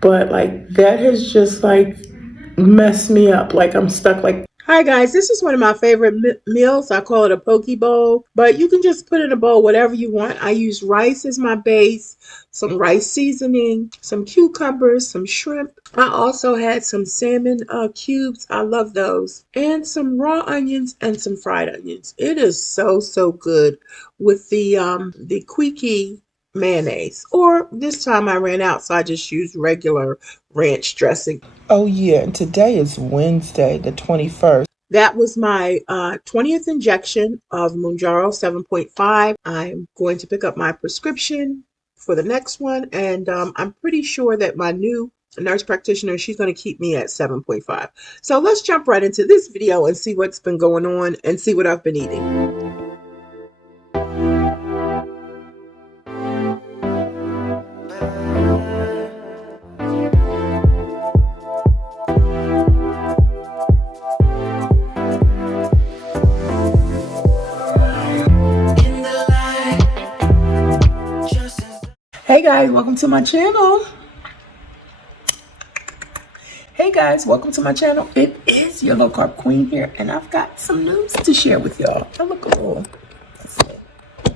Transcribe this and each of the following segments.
but like that has just like messed me up. Like I'm stuck like. Hi guys, this is one of my favorite meals. I call it a poke bowl, but you can just put in a bowl whatever you want. I use rice as my base, some rice seasoning, some cucumbers, some shrimp. I also had some salmon cubes. I love those. And some raw onions and some fried onions. It is so good with the Quickie mayonnaise. Or this time I ran out, so I just used regular ranch dressing. Oh yeah, and today is Wednesday, the 21st. That was my 20th injection of Mounjaro 7.5. I'm going to pick up my prescription for the next one, and I'm pretty sure that my new nurse practitioner, she's going to keep me at 7.5. So let's jump right into this video and see what's been going on and see what I've been eating. Hey guys, welcome to my channel. Hey guys, welcome to my channel. It is your Low Carb Queen here, and I've got some news to share with y'all. I look a little. Let's see.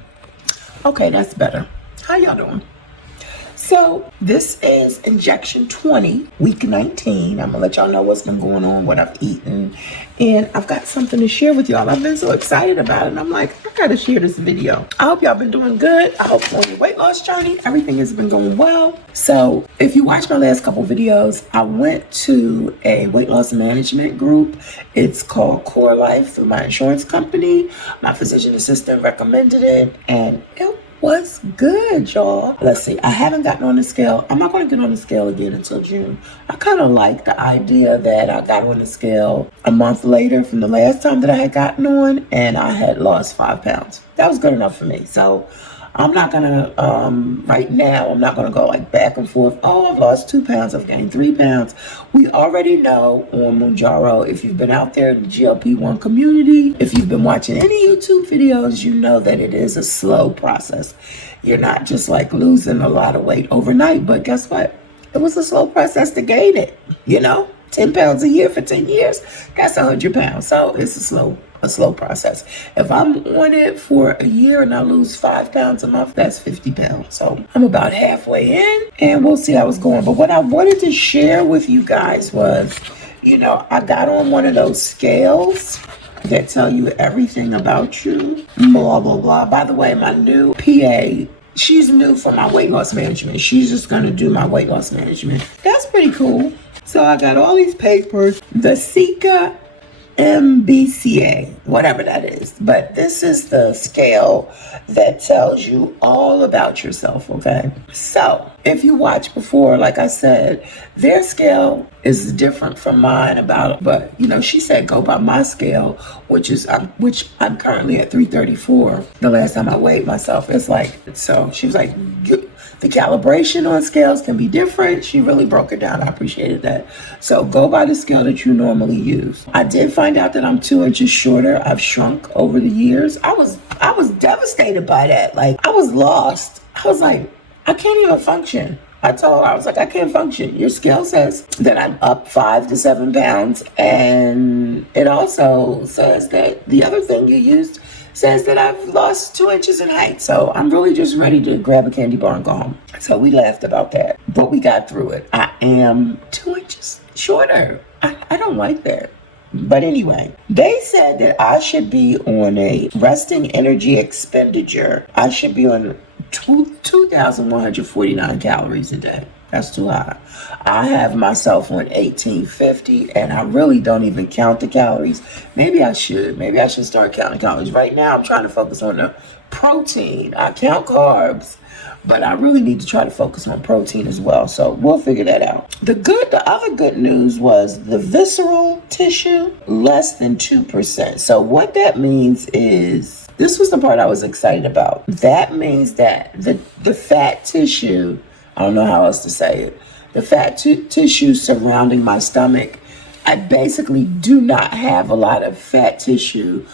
Okay, that's better. How y'all doing? So this is injection 20, week 19. I'm gonna let y'all know what's been going on, what I've eaten, and I've got something to share with y'all. I've been so excited about it, and I'm like, I gotta share this video. I hope y'all been doing good. I hope on your weight loss journey, everything has been going well. So if you watched my last couple videos, I went to a weight loss management group. It's called Core Life through my insurance company. My physician assistant recommended it, and it was good, y'all. Let's see. I haven't gotten on the scale. I'm not going to get on the scale again until June. I kind of like the idea that I got on the scale a month later from the last time that I had gotten on, and I had lost 5 pounds. That was good enough for me. So I'm not going to, right now, I'm not going to go like back and forth. Oh, I've lost 2 pounds. I've gained 3 pounds. We already know on Mounjaro, if you've been out there in the GLP-1 community, if you've been watching any YouTube videos, you know that it is a slow process. You're not just like losing a lot of weight overnight, but guess what? It was a slow process to gain it, 10 pounds a year for 10 years, that's 100 pounds. So it's a slow process. If I'm on it for a year and I lose 5 pounds a month, that's 50 pounds. So I'm about halfway in, and we'll see how it's going. But what I wanted to share with you guys was, I got on one of those scales that tell you everything about you, blah, blah, blah. By the way, my new PA, she's new for my weight loss management. She's just going to do my weight loss management. That's pretty cool. So I got all these papers, the Sika MBCA, whatever that is. But this is the scale that tells you all about yourself, okay? So if you watched before, like I said, their scale is different from mine but she said go by my scale, which I'm currently at 334. The last time I weighed myself, it's like, so she was like, the calibration on scales can be different. She really broke it down. I appreciated that. So go by the scale that you normally use. I did find out that I'm 2 inches shorter. I've shrunk over the years. I was devastated by that. Like, I was lost. I was like, I can't even function. I told her, I was like, I can't function. Your scale says that I'm up 5 to 7 pounds. And it also says that the other thing you used says that I've lost 2 inches in height. So I'm really just ready to grab a candy bar and go home. So we laughed about that, but we got through it. I am 2 inches shorter. I don't like that. But anyway, they said that I should be on a resting energy expenditure. I should be on 2,149 calories a day. That's too high. I have myself on 1,850, and I really don't even count the calories. Maybe I should. Maybe I should start counting calories. Right now, I'm trying to focus on the protein. I count carbs, but I really need to try to focus on protein as well. So we'll figure that out. The other good news was the visceral tissue, less than 2%. So what that means is, this was the part I was excited about. That means that the fat tissue, I don't know how else to say it, the fat tissue surrounding my stomach, I basically do not have a lot of fat tissue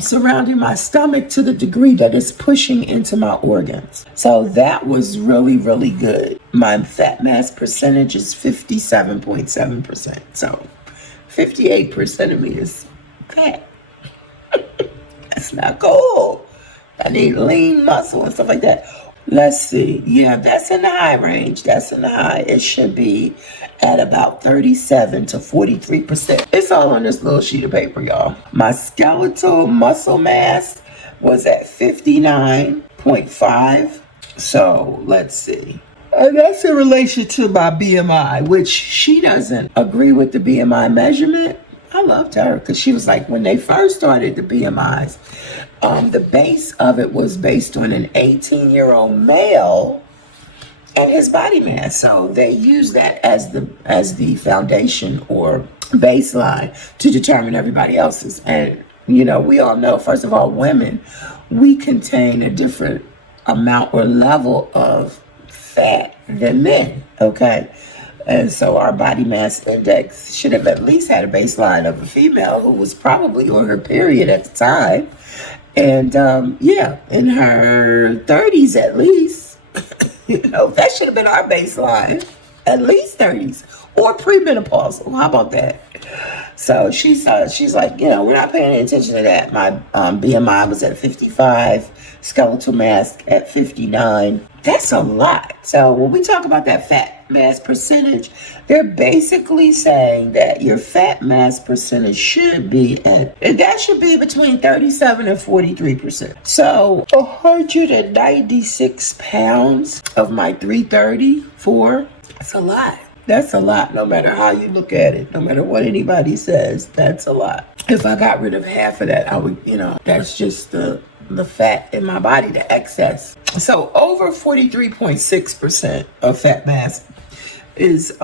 surrounding my stomach to the degree that it's pushing into my organs. So that was really, really good. My fat mass percentage is 57.7%. So 58% of me is fat. That's not cool. I need lean muscle and stuff like that. Let's see. Yeah, that's in the high range. That's in the high. It should be at about 37 to 43%. It's all on this little sheet of paper, y'all. My skeletal muscle mass was at 59.5. So let's see. And that's in relation to my BMI, which she doesn't agree with the BMI measurement. I loved her because she was like, when they first started the BMIs, the base of it was based on an 18-year-old male and his body mass. So they use that as the foundation or baseline to determine everybody else's. And, you know, we all know, first of all, women, we contain a different amount or level of fat than men, okay? And so our body mass index should have at least had a baseline of a female who was probably on her period at the time. And yeah, in her 30s at least. You know, that should have been our baseline. At least 30s. Or premenopausal. How about that? So she's like, you know, we're not paying any attention to that. My BMI was at 55. Skeletal mass at 59. That's a lot. So when we talk about that fat mass percentage, they're basically saying that your fat mass percentage should be between 37 and 43%. So 196 pounds of my 334, that's a lot. That's a lot, no matter how you look at it, no matter what anybody says, that's a lot. If I got rid of half of that, I would, you know, that's just the fat in my body, the excess. So over 43.6% of fat mass is,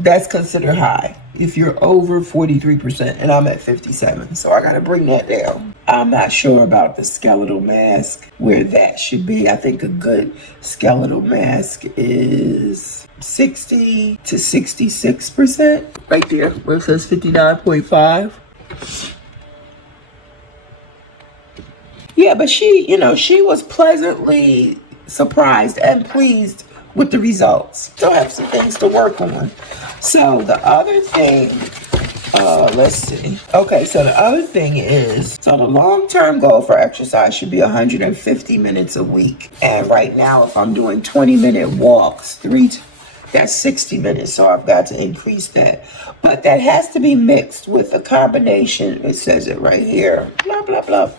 that's considered high. If you're over 43%, and I'm at 57, so I gotta bring that down. I'm not sure about the skeletal mass, where that should be. I think a good skeletal mass is 60 to 66%, right there, where it says 59.5. Yeah, but she, you know, she was pleasantly surprised and pleased with the results. Still have some things to work on. So the other thing, let's see. Okay, so the other thing is, so the long-term goal for exercise should be 150 minutes a week. And right now, if I'm doing 20-minute walks, that's 60 minutes, so I've got to increase that. But that has to be mixed with a combination, it says it right here, blah, blah, blah.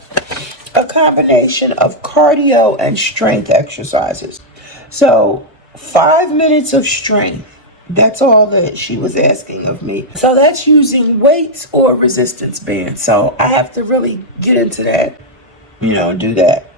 A combination of cardio and strength exercises. So 5 minutes of strength, that's all that she was asking of me. So that's using weights or resistance bands. So I have to really get into that, you know, do that.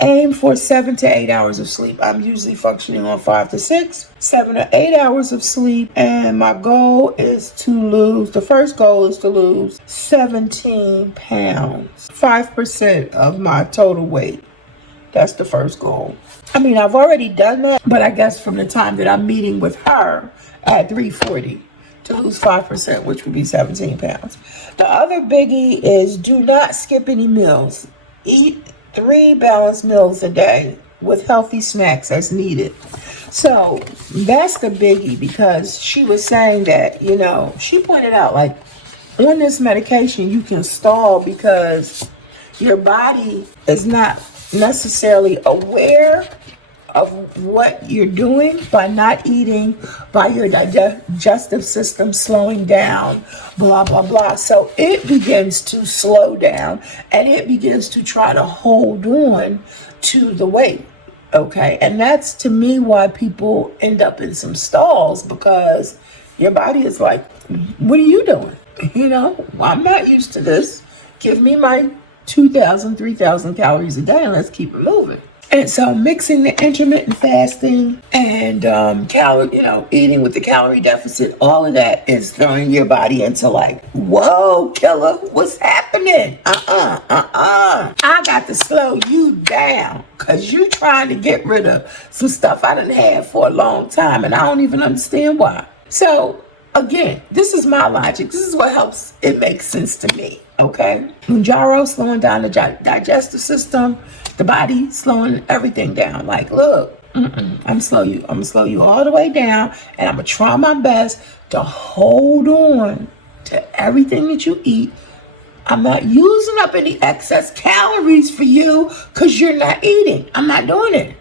Aim for 7 to 8 hours of sleep. I'm usually functioning on 5 to 6, 7 to 8 hours of sleep. And my goal is the first goal is to lose 17 pounds, 5% of my total weight. That's the first goal. I mean, I've already done that, but I guess from the time that I'm meeting with her at 340 to lose 5%, which would be 17 pounds. The other biggie is do not skip any meals. Eat 3 balanced meals a day with healthy snacks as needed. So that's the biggie, because she was saying that, you know, she pointed out, like, on this medication you can stall because your body is not necessarily aware of what you're doing by not eating, by your digestive system slowing down, blah, blah, blah. So it begins to slow down and it begins to try to hold on to the weight. Okay. And that's, to me, why people end up in some stalls, because your body is like, what are you doing? You know, I'm not used to this. Give me my 2,000, 3,000 calories a day and let's keep it moving. And so mixing the intermittent fasting and eating with the calorie deficit, all of that is throwing your body into like, whoa, killer, what's happening? I got to slow you down because you trying to get rid of some stuff I done had for a long time and I don't even understand why. So again, this is my logic. This is what helps it make sense to me. Okay, Mounjaro slowing down the digestive system, the body slowing everything down. Like, look, I'm gonna slow you all the way down, and I'm gonna try my best to hold on to everything that you eat. I'm not using up any excess calories for you because you're not eating. I'm not doing it.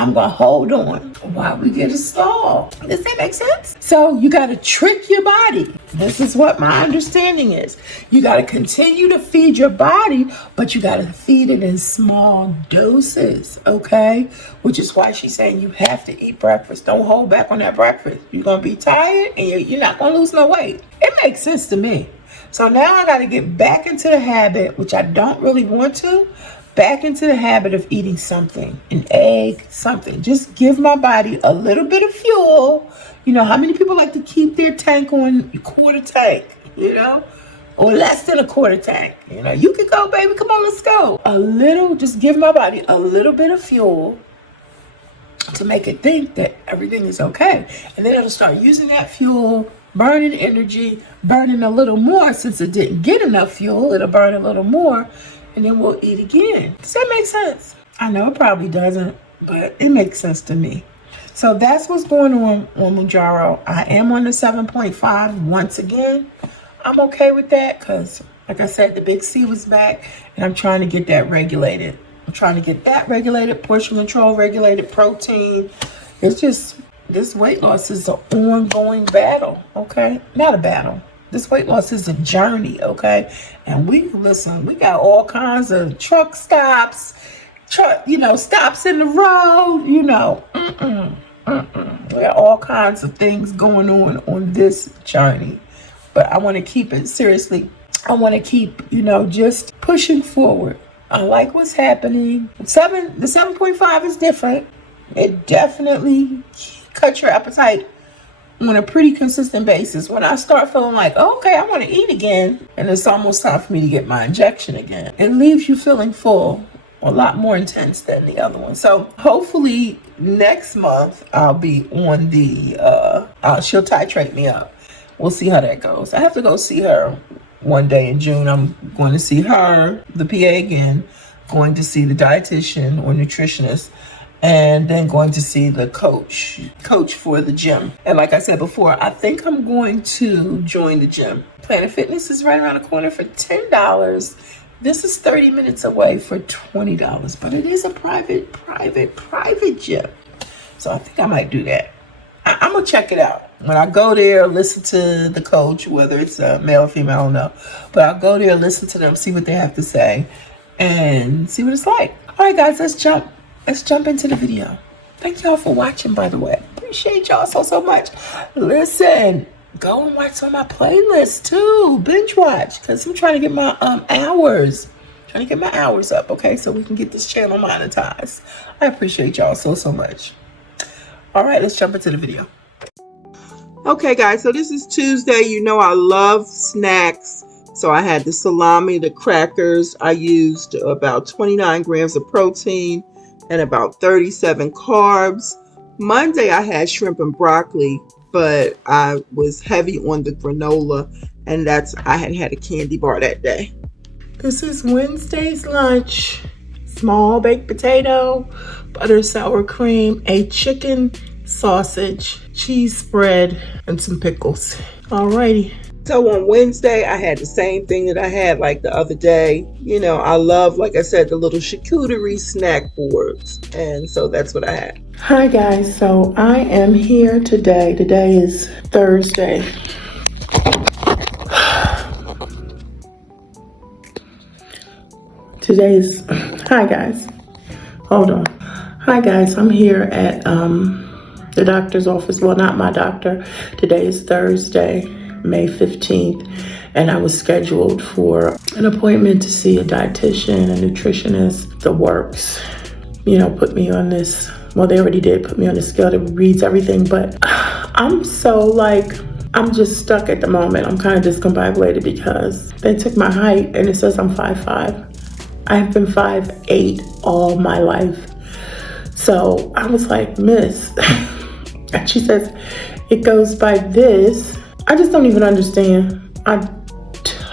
I'm going to hold on while we get it solved. Does that make sense? So you got to trick your body. This is what my understanding is. You got to continue to feed your body, but you got to feed it in small doses, okay? Which is why she's saying you have to eat breakfast. Don't hold back on that breakfast. You're going to be tired and you're not going to lose no weight. It makes sense to me. So now I got to get back into the habit, which I don't really want to, back into the habit of eating something, an egg, something. Just give my body a little bit of fuel. You know, how many people like to keep their tank on a quarter tank, you know, or less than a quarter tank? You know, you can go, baby. Come on, let's go. Just give my body a little bit of fuel to make it think that everything is okay. And then it'll start using that fuel, burning energy, burning a little more. Since it didn't get enough fuel, it'll burn a little more, and then we'll eat again. Does that make sense? I know it probably doesn't, but it makes sense to me. So that's what's going on Mounjaro. I am on the 7.5 once again. I'm okay with that because, like I said, the big C was back, and I'm trying to get that regulated. Portion control regulated, protein. It's just, this weight loss is an ongoing battle, okay? Not a battle. This weight loss is a journey, okay? And we got all kinds of truck stops, stops in the road, We got all kinds of things going on this journey. But I want to keep it seriously. I want to keep, just pushing forward. I like what's happening. The 7.5 is different. It definitely cuts your appetite on a pretty consistent basis. When I start feeling like, okay, I want to eat again, and it's almost time for me to get my injection again, it leaves you feeling full, a lot more intense than the other one. So hopefully next month I'll be on she'll titrate me up. We'll see how that goes. I have to go see her one day in June. I'm going to see her, the PA again, going to see the dietitian or nutritionist, and then going to see the coach for the gym. And like I said before, I think I'm going to join the gym. Planet Fitness is right around the corner for $10. This is 30 minutes away for $20, but it is a private gym. So I think I might do that. I'm gonna check it out. When I go there, listen to the coach, whether it's a male or female, I don't know. But I'll go there, listen to them, see what they have to say, and see what it's like. All right, guys, let's jump into the video. Thank y'all for watching, by the way. Appreciate y'all so much. Listen, go and watch some of my playlists too. Binge watch, because I'm trying to get my hours. Trying to get my hours up, okay, so we can get this channel monetized. I appreciate y'all so much. All right, let's jump into the video. Okay, guys, so this is Tuesday. You know I love snacks. So I had the salami, the crackers. I used about 29 grams of protein and about 37 carbs. Monday I had shrimp and broccoli, but I was heavy on the granola, and I had a candy bar that day. This is Wednesday's lunch. Small baked potato, butter, sour cream, a chicken sausage, cheese spread, and some pickles. Alrighty. So on Wednesday, I had the same thing that I had like the other day. I love, like I said, the little charcuterie snack boards. And so that's what I had. Hi guys, so I am here today. Today is Thursday. Hi guys. Hold on. Hi guys, I'm here at the doctor's office. Well, not my doctor. Today is Thursday, May 15th, and I was scheduled for an appointment to see a dietitian, a nutritionist, the works. Put me on this. Well, they already did put me on the scale that reads everything, but I'm just stuck at the moment. I'm kind of discombobulated because they took my height and it says I'm 5'5". I have been 5'8" all my life. So I was like, Miss, and she says, it goes by this. I just don't even understand. I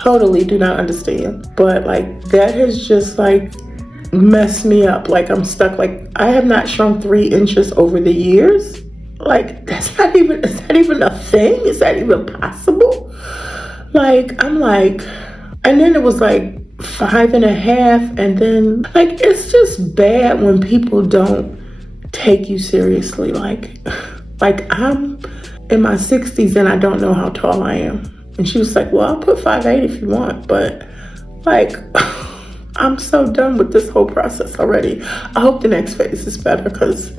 totally do not understand. But like that has just like messed me up. Like I'm stuck. Like I have not shrunk 3 inches over the years. Like that's not even, is that even a thing? Is that even possible? Like I'm like, and then it was like 5.5, and then like it's just bad when people don't take you seriously. Like I'm in my 60s and I don't know how tall I am. And she was like, well, I'll put 5'8" if you want, but like I'm so done with this whole process already. I hope the next phase is better because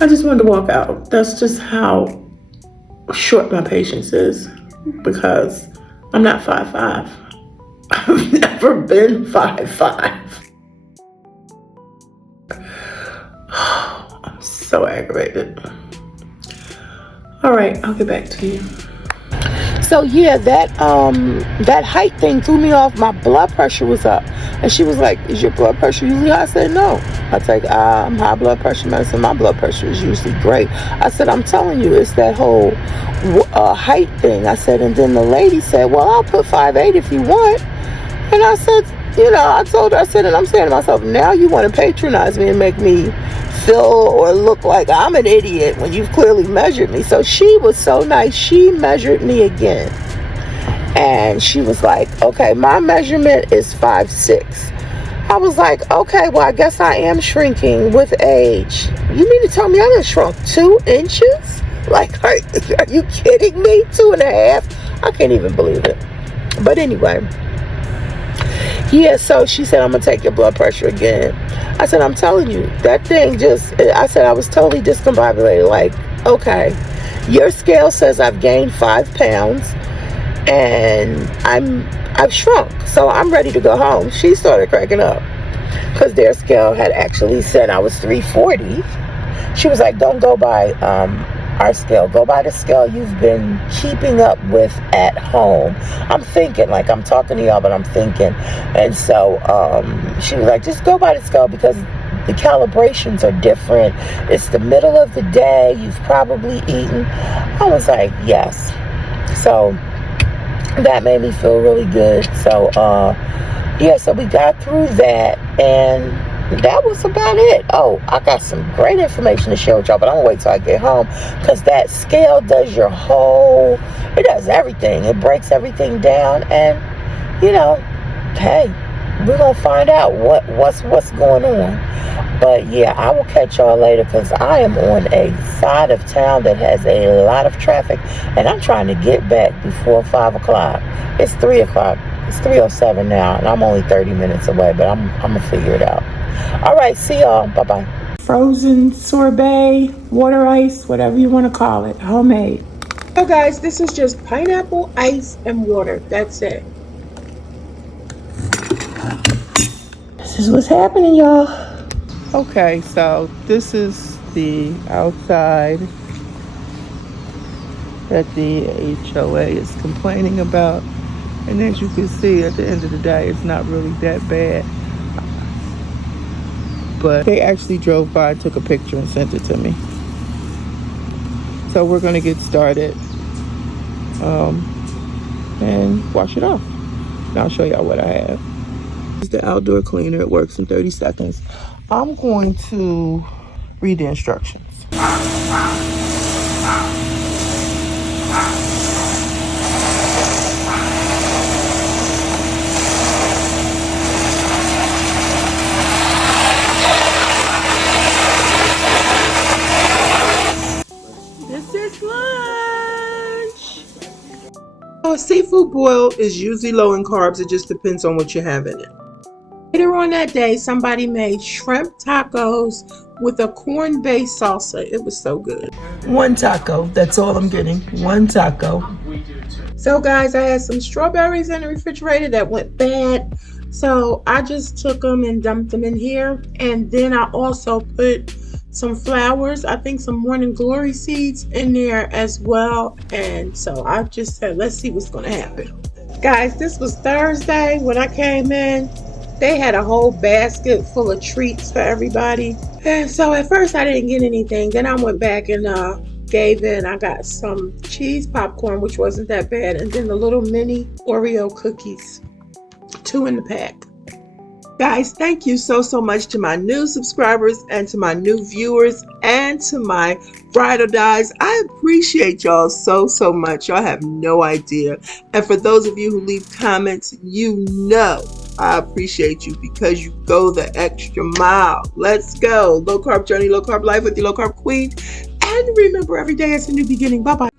I just wanted to walk out. That's just how short my patience is, because I'm not 5'5". I've never been 5'5". I'm so aggravated. All right, I'll get back to you. So yeah, that height thing threw me off. My blood pressure was up, and she was like, "Is your blood pressure usually high?" I said, "No." I take high blood pressure medicine. My blood pressure is usually great. I said, "I'm telling you, it's that whole height thing." I said, and then the lady said, "Well, I'll put 5'8" if you want." And I said, I told her, I said, and I'm saying to myself, now you want to patronize me and make me feel or look like I'm an idiot when you've clearly measured me. So she was so nice. She measured me again. And she was like, okay, my measurement is 5'6". I was like, okay, well, I guess I am shrinking with age. You mean to tell me I done shrunk 2 inches? Like, are you kidding me? 2.5? I can't even believe it. But anyway. Yeah, so she said, I'm going to take your blood pressure again. I said, I'm telling you, that thing I said, I was totally discombobulated. Like, okay, your scale says I've gained 5 pounds and I've shrunk. So I'm ready to go home. She started cracking up because their scale had actually said I was 340. She was like, don't go by our scale. Go by the scale you've been keeping up with at home. I'm thinking, like I'm talking to y'all, but I'm thinking. And so she was like, just go by the scale because the calibrations are different. It's the middle of the day. You've probably eaten. I was like, yes. So that made me feel really good. So yeah, so we got through that, and that was about it. Oh, I got some great information to share with y'all, but I'm gonna wait till I get home, because that scale does it does everything. It breaks everything down, and hey, we're gonna find out what's going on. But yeah, I will catch y'all later, because I am on a side of town that has a lot of traffic, and I'm trying to get back before 5 o'clock. It's 3 o'clock. It's 3:07 now, and I'm only 30 minutes away, but I'm gonna figure it out. All right, see y'all. Bye-bye. Frozen sorbet, water ice, whatever you want to call it, homemade. So guys, this is just pineapple ice and water. That's it. This is what's happening, y'all. Okay, so this is the outside that the HOA is complaining about. And as you can see, at the end of the day, it's not really that bad. But they actually drove by, took a picture, and sent it to me. So we're going to get started and wash it off. And I'll show y'all what I have. This is the outdoor cleaner. It works in 30 seconds. I'm going to read the instructions. This is lunch. A seafood boil is usually low in carbs. It just depends on what you have in it. Later on that day, somebody made shrimp tacos with a corn-based salsa. It was so good. One taco. That's all I'm getting. One taco. So guys, I had some strawberries in the refrigerator that went bad. So I just took them and dumped them in here. And then I also put some flowers, I think some morning glory seeds in there as well. And so I just said, let's see what's going to happen. Guys, this was Thursday when I came in. They had a whole basket full of treats for everybody. And so at first I didn't get anything. Then I went back and gave in. I got some cheese popcorn, which wasn't that bad, and then the little mini Oreo cookies, 2 in the pack. Guys, thank you so much to my new subscribers and to my new viewers and to my ride or dies. I appreciate y'all so much. Y'all have no idea. And for those of you who leave comments, you know I appreciate you because you go the extra mile. Let's go. Low carb journey, low carb life with your low carb queen. And remember, every day is a new beginning. Bye-bye.